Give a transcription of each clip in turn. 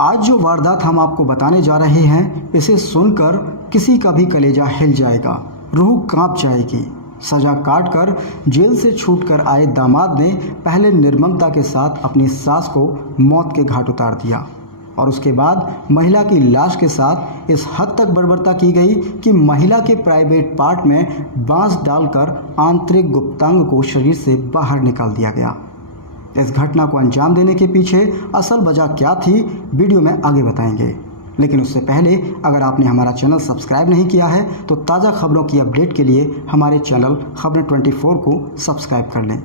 आज जो वारदात हम आपको बताने जा रहे हैं, इसे सुनकर किसी का भी कलेजा हिल जाएगा, रूह कांप जाएगी। सजा काटकर जेल से छूटकर आए दामाद ने पहले निर्ममता के साथ अपनी सास को मौत के घाट उतार दिया और उसके बाद महिला की लाश के साथ इस हद तक बर्बरता की गई कि महिला के प्राइवेट पार्ट में बांस डालकर आंतरिक गुप्तांग को शरीर से बाहर निकाल दिया गया। इस घटना को अंजाम देने के पीछे असल वजह क्या थी, वीडियो में आगे बताएंगे। लेकिन उससे पहले अगर आपने हमारा चैनल सब्सक्राइब नहीं किया है तो ताज़ा खबरों की अपडेट के लिए हमारे चैनल खबरें 24 को सब्सक्राइब कर लें।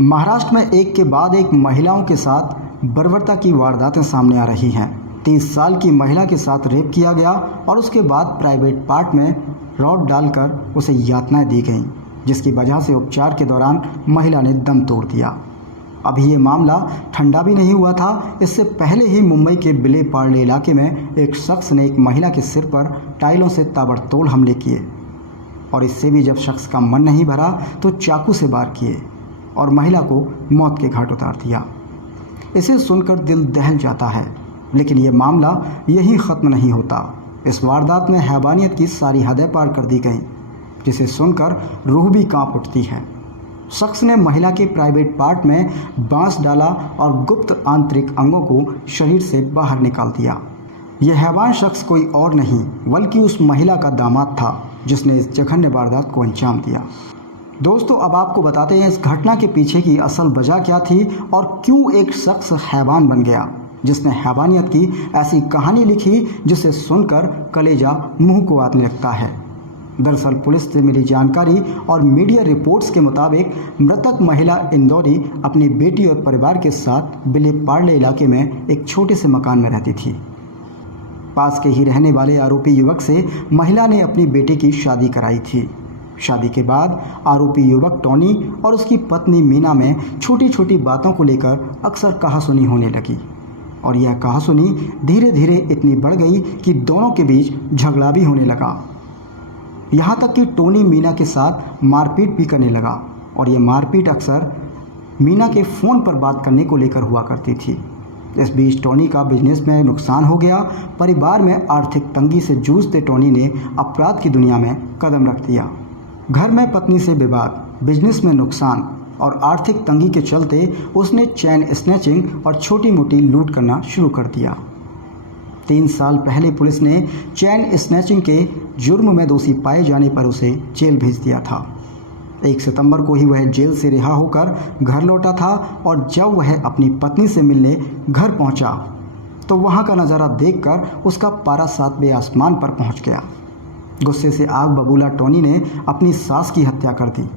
महाराष्ट्र में एक के बाद एक महिलाओं के साथ बर्बरता की वारदातें सामने आ रही हैं। 30 साल की महिला के साथ रेप किया गया और उसके बाद प्राइवेट पार्ट में रॉड डालकर उसे यातनाएं दी गईं, जिसकी वजह से उपचार के दौरान महिला ने दम तोड़ दिया। अभी ये मामला ठंडा भी नहीं हुआ था। इससे पहले ही मुंबई के बिले पार्ले इलाके में एक शख्स ने एक महिला के सिर पर टाइलों से ताबड़तोड़ हमले किए और इससे भी जब शख्स का मन नहीं भरा तो चाकू से वार किए और महिला को मौत के घाट उतार दिया। इसे सुनकर दिल दहल जाता है, लेकिन ये मामला यहीं ख़त्म नहीं होता। इस वारदात में हैवानियत की सारी हदें पार कर दी गईं, जिसे सुनकर रूह भी कांप उठती है। शख्स ने महिला के प्राइवेट पार्ट में बांस डाला और गुप्त आंतरिक अंगों को शरीर से बाहर निकाल दिया। यह हैवान शख्स कोई और नहीं बल्कि उस महिला का दामाद था जिसने इस जघन्य वारदात को अंजाम दिया। दोस्तों, अब आपको बताते हैं इस घटना के पीछे की असल वजह क्या थी और क्यों एक शख्स हैवान बन गया, जिसने हैवानियत की ऐसी कहानी लिखी जिसे सुनकर कलेजा मुंह को आने लगता है। दरअसल पुलिस से मिली जानकारी और मीडिया रिपोर्ट्स के मुताबिक मृतक महिला इंदौरी अपनी बेटी और परिवार के साथ बिले पार्ले इलाके में एक छोटे से मकान में रहती थी। पास के ही रहने वाले आरोपी युवक से महिला ने अपनी बेटे की शादी कराई थी। शादी के बाद आरोपी युवक टॉनी और उसकी पत्नी मीना में छोटी छोटी बातों को लेकर अक्सर कहासुनी होने लगी और यह कहासुनी धीरे धीरे इतनी बढ़ गई कि दोनों के बीच झगड़ा भी होने लगा। यहाँ तक कि टोनी मीना के साथ मारपीट भी करने लगा और ये मारपीट अक्सर मीना के फ़ोन पर बात करने को लेकर हुआ करती थी। इस बीच टोनी का बिजनेस में नुकसान हो गया। परिवार में आर्थिक तंगी से जूझते टोनी ने अपराध की दुनिया में कदम रख दिया। घर में पत्नी से विवाद, बिजनेस में नुकसान और आर्थिक तंगी के चलते उसने चैन स्नैचिंग और छोटी मोटी लूट करना शुरू कर दिया। 3 साल पहले पुलिस ने चैन स्नैचिंग के जुर्म में दोषी पाए जाने पर उसे जेल भेज दिया था। 1 सितंबर को ही वह जेल से रिहा होकर घर लौटा था और जब वह अपनी पत्नी से मिलने घर पहुंचा तो वहां का नज़ारा देखकर उसका पारा 7वें आसमान पर पहुंच गया। गुस्से से आग बबूला टोनी ने अपनी सास की हत्या कर दी।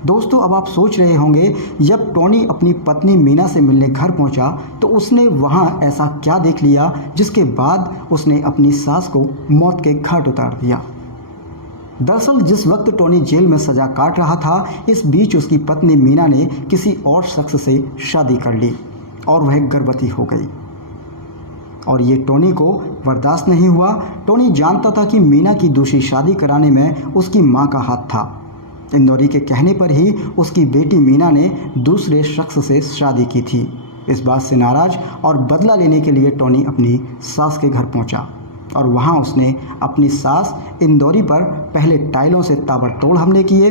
दोस्तों, अब आप सोच रहे होंगे जब टोनी अपनी पत्नी मीना से मिलने घर पहुंचा तो उसने वहां ऐसा क्या देख लिया जिसके बाद उसने अपनी सास को मौत के घाट उतार दिया। दरअसल जिस वक्त टोनी जेल में सजा काट रहा था, इस बीच उसकी पत्नी मीना ने किसी और शख्स से शादी कर ली और वह गर्भवती हो गई और ये टोनी को बर्दाश्त नहीं हुआ। टोनी जानता था कि मीना की दूसरी शादी कराने में उसकी मां का हाथ था। इंदौरी के कहने पर ही उसकी बेटी मीना ने दूसरे शख्स से शादी की थी। इस बात से नाराज और बदला लेने के लिए टोनी अपनी सास के घर पहुंचा और वहां उसने अपनी सास इंदौरी पर पहले टाइलों से ताबड़तोड़ हमले किए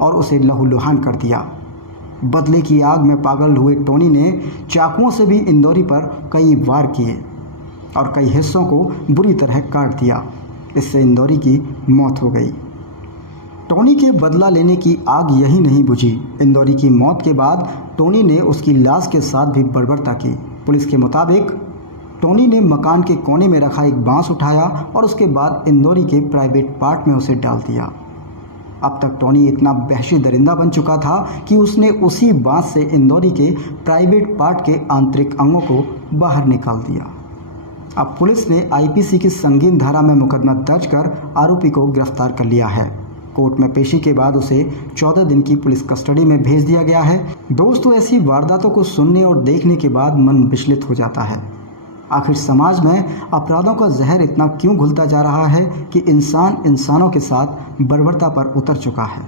और उसे लहूलुहान कर दिया। बदले की आग में पागल हुए टोनी ने चाकुओं से भी इंदौरी पर कई वार किए और कई हिस्सों को बुरी तरह काट दिया। इससे इंदौरी की मौत हो गई। टोनी के बदला लेने की आग यही नहीं बुझी। इंदौरी की मौत के बाद टोनी ने उसकी लाश के साथ भी बर्बरता की। पुलिस के मुताबिक टोनी ने मकान के कोने में रखा एक बांस उठाया और उसके बाद इंदौरी के प्राइवेट पार्ट में उसे डाल दिया। अब तक टोनी इतना वहशी दरिंदा बन चुका था कि उसने उसी बांस से इंदौरी के प्राइवेट पार्ट के आंतरिक अंगों को बाहर निकाल दिया। अब पुलिस ने आईपीसी की संगीन धारा में मुकदमा दर्ज कर आरोपी को गिरफ्तार कर लिया है। कोर्ट में पेशी के बाद उसे 14 दिन की पुलिस कस्टडी में भेज दिया गया है। दोस्तों, ऐसी वारदातों को सुनने और देखने के बाद मन विचलित हो जाता है। आखिर समाज में अपराधों का जहर इतना क्यों घुलता जा रहा है कि इंसान इंसानों के साथ बर्बरता पर उतर चुका है।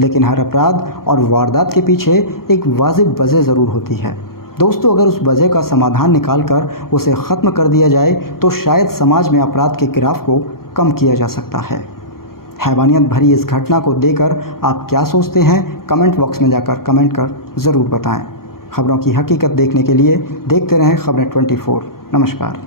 लेकिन हर अपराध और वारदात के पीछे एक वाजिब वजह ज़रूर होती है। दोस्तों, अगर उस वजह का समाधान निकालकर उसे ख़त्म कर दिया जाए तो शायद समाज में अपराध के गिराफ को कम किया जा सकता है। हैवानियत भरी इस घटना को देखकर आप क्या सोचते हैं, कमेंट बॉक्स में जाकर कमेंट कर ज़रूर बताएं। खबरों की हकीकत देखने के लिए देखते रहें खबरें 24। नमस्कार।